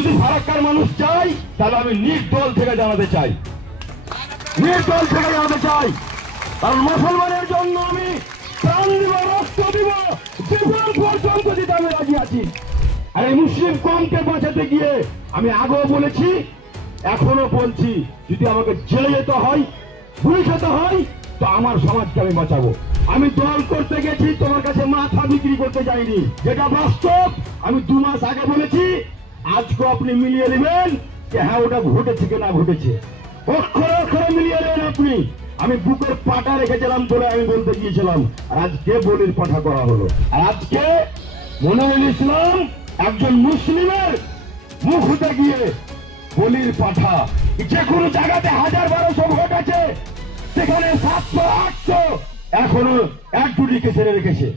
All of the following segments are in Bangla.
যদি ফারাক্কার মানুষ চাই তাহলে আমি নির্দল থেকে জানাতে চাই, নির্দল থেকে জানাতে চাই, কারণ মুসলমানের জন্য আমি প্রাণ দিব, রক্ত দিব, জীবন পর্যন্ত দিতে আমি রাজি আছি। আর এই মুসলিম কমকে বাঁচাতে গিয়ে আমি আগেও বলেছি, এখনো বলছি, যদি আমাকে জেলে যেতে হয়, গুলি খেতে হয়, তো আমার সমাজকে আমি বাঁচাবো। আমি দল করতে গেছি, তোমার কাছে মাথা বিক্রি করতে যাইনি, যেটা বাস্তব। আমি 2 মাস আগে বলেছি, আজকে আপনি মিলিয়ে নেবেন যে হ্যাঁ ওটা ঘটেছে কিনা ঘটেছে, অক্ষরে অক্ষরে মিলিয়ে নেবেন আপনি। আমি বুকের পাটা রেখেছিলাম বলে আমি বলতে গিয়েছিলাম, আর আজকে বলির পাঠা করা হলো। আর আজকে মনিরুল ইসলাম একজন মুসলিমের মুখ হতে গিয়ে বলির পাঠা। যে কোনো জায়গাতে 1000-1200 ভোট আছে, সেখানে 700-800 এখনো 1-2টিকে ছেড়ে রেখেছে।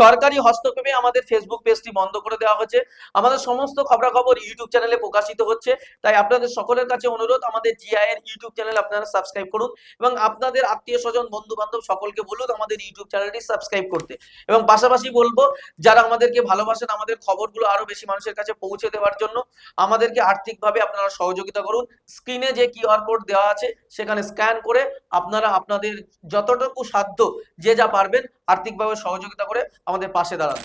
সরকারি হস্তক্ষেপে আমাদের ফেসবুক পেজটি বন্ধ করে দেওয়া হয়েছে। আমাদের সমস্ত খবরাখবর ইউটিউব চ্যানেলে প্রকাশিত হচ্ছে, তাই আপনাদের সকলের কাছে অনুরোধ, আমাদের জিআই এর ইউটিউব চ্যানেল আপনারা সাবস্ক্রাইব করুন এবং আপনাদের আত্মীয় স্বজন বন্ধু বান্ধব সকলকে বলুন আমাদের ইউটিউব চ্যানেলটি সাবস্ক্রাইব করতে। এবং পাশাপাশি বলবো, যারা আমাদেরকে ভালোবাসেন, আমাদের খবরগুলো আরো বেশি মানুষের কাছে পৌঁছে দেওয়ার জন্য আমাদেরকে আর্থিকভাবে আপনারা সহযোগিতা করুন। স্ক্রিনে যে কিউআর কোড দেওয়া আছে সেখানে স্ক্যান করে আপনারা আপনাদের যতটুকু সাধ্য যে যা পারবেন আর্থিকভাবে সহযোগিতা করে আমাদের পাশে দাঁড়ান।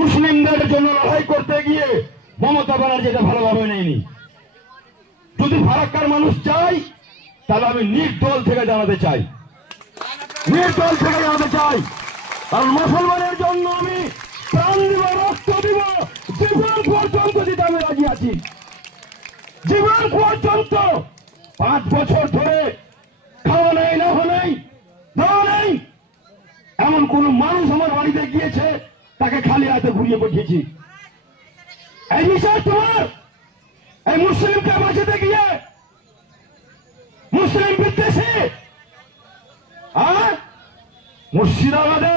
মুসলিমদের জন্য লড়াই করতে গিয়ে মমতা ব্যানার্জি এটা ভালোভাবে নেয়নি। যদি ফারাক্কার মানুষ চাই তাহলে আমি নির্দল থেকে জানাতে চাই, নির্দল থেকে জানাতে চাই, কারণ মুসলমানের জন্য আমি প্রাণ দিব, রক্ত দিব, জীবন পর্যন্ত দিতে আমি রাজি আছি। জীবন পর্যন্ত। 5 বছর ধরে খাওয়া নেই, না নেই, দেওয়া নেই, এমন কোন মানুষ আমার বাড়িতে গিয়েছে তাকে খালি হাতে ঘুরিয়ে পাঠিয়েছি। এই বিষয় তোমার, এই মুসলিমকে বাঁচাতে গিয়ে মুসলিম বিদ্বেষী মুর্শিদাবাদে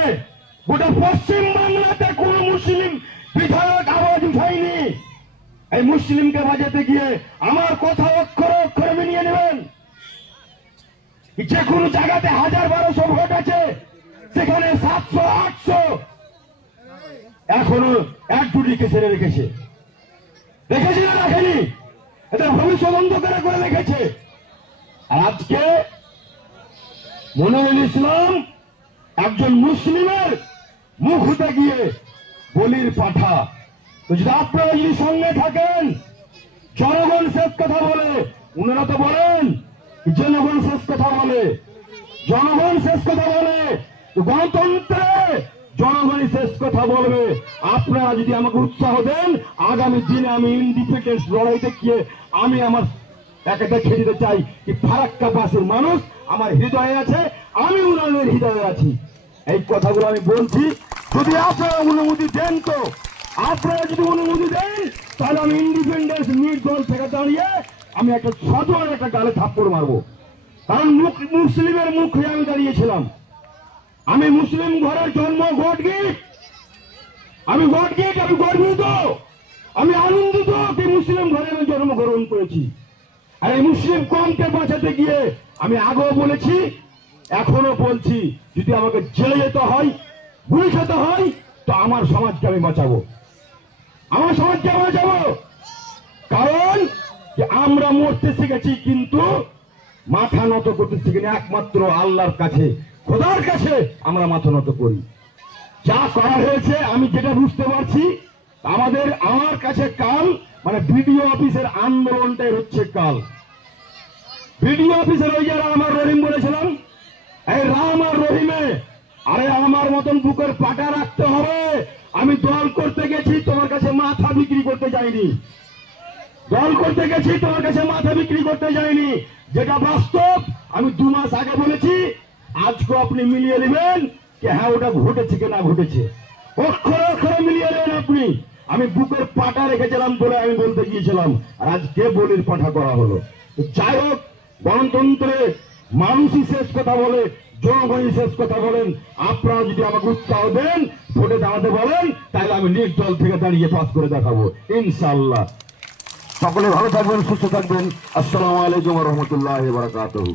গোটা পশ্চিম বাংলাতে কোন মুসলিম বিধায়ক আওয়াজ উঠায়নি। এই মুসলিমকে বাঁচাতে গিয়ে আমার কথা অক্ষরে অক্ষরে মিলিয়ে নেবেন। যে কোনো জায়গাতে 1000-1200 ভোট আছে, সেখানে 700-800 এখনো 1-2টিকে ছেড়ে রেখেছে। রেখেছি না রাখেনি? এদের ভবিষ্যৎ অন্ধকার করে রেখেছে। আর আজকে মনিরুল ইসলাম একজন মুসলিমের মুখ হতে গিয়ে বলির পাঠা। তো যদি আপনারা যদি সঙ্গে থাকেন, জনগণ শেষ কথা বলে, উনারা তো বলেন জনগণ শেষ কথা বলে, জনগণ শেষ কথা বলে, গণতন্ত্রে জনগণই শেষ কথা বলবে। আপনারা যদি আমাকে উৎসাহ দেন, আগামী দিনে আমি ইন্ডিপেন্ডেন্স লড়াইতে গিয়ে আমি আমার একটা খেয়ে দিতে চাই কি ফারাক্কাবাসীর মানুষ আমার হৃদয়ে আছে, আমি উনাদের হৃদয়ে আছি। এই কথাগুলো আমি বলছি। যদি আপনারা অনুমতি দেন, তো আপনারা যদি অনুমতি দেন, তাহলে আমি ইন্ডিপেন্ডেন্স নির্দল থেকে দাঁড়িয়ে আমি একটা সদর একটা গালে থাপ্পড় মারবো। কারণ মুসলিমের মুখে আমি দাঁড়িয়েছিলাম। আমি মুসলিম ঘরের জন্ম, আমি গর্বিত, আমি আনন্দিত যে মুসলিম ঘরে আমি জন্মগ্রহণ করেছি। আর এই মুসলিম কমকে বাঁচাতে গিয়ে আমি আগেও বলেছি, এখনো বলছি, যদি আমাকে জেলে যেতে হয়, গুলি খেতে হয়, তো আমার সমাজকে আমি বাঁচাবো, আমার সমাজকে বাঁচাবো। কারণ আমরা মরতে শিখেছি, কিন্তু মাথা নত করতে শিখিনি। একমাত্র আল্লাহর কাছে, খোদার কাছে আমরা মাথা নত করি। যা করা হয়েছে আমি যেটা বুঝতে পারছি, আমার কাছে কাল মানে বিডিও অফিসের আন্দোলনটাই হচ্ছে কাল। বিডিও অফিসের ওই যে রাম আর রহিম বলেছিলাম, এই রাম আর রহিমে, আরে আমার মতন বুকের পাটা রাখতে হবে। আমি দল করতে গেছি, তোমার কাছে মাথা বিক্রি করতে যাইনি। দল করতে গেছি, তোমার কাছে মাথা বিক্রি করতে যাইনি, যেটা বাস্তব। আমি 2 মাস আগে বলেছি, আজকে আপনি মিলিয়ে নেবেন যে হ্যাঁ ওটা ঘটেছে কিনা ঘটেছে, অক্ষরে অক্ষরে মিলিয়ে নেবেন আপনি। আমি বুকের পাটা রেখেছিলাম বলে আমি বলতে গিয়েছিলাম, আর আজকে বলির পাঠা করা হলো। যাই হোক, গণতন্ত্রে মানুষই শেষ কথা বলে, জনগণই শেষ কথা বলেন। আপনারা যদি আমাকে উৎসাহ দেন, ভোটে দাঁড়াতে বলেন, তাহলে আমি নির্দল থেকে দাঁড়িয়ে পাস করে দেখাবো ইনশাআল্লাহ। সকলে ভালো থাকবেন, সুস্থ থাকবেন। আসসালামু আলাইকুম ওয়া রাহমাতুল্লাহি ওয়া বারাকাতুহু।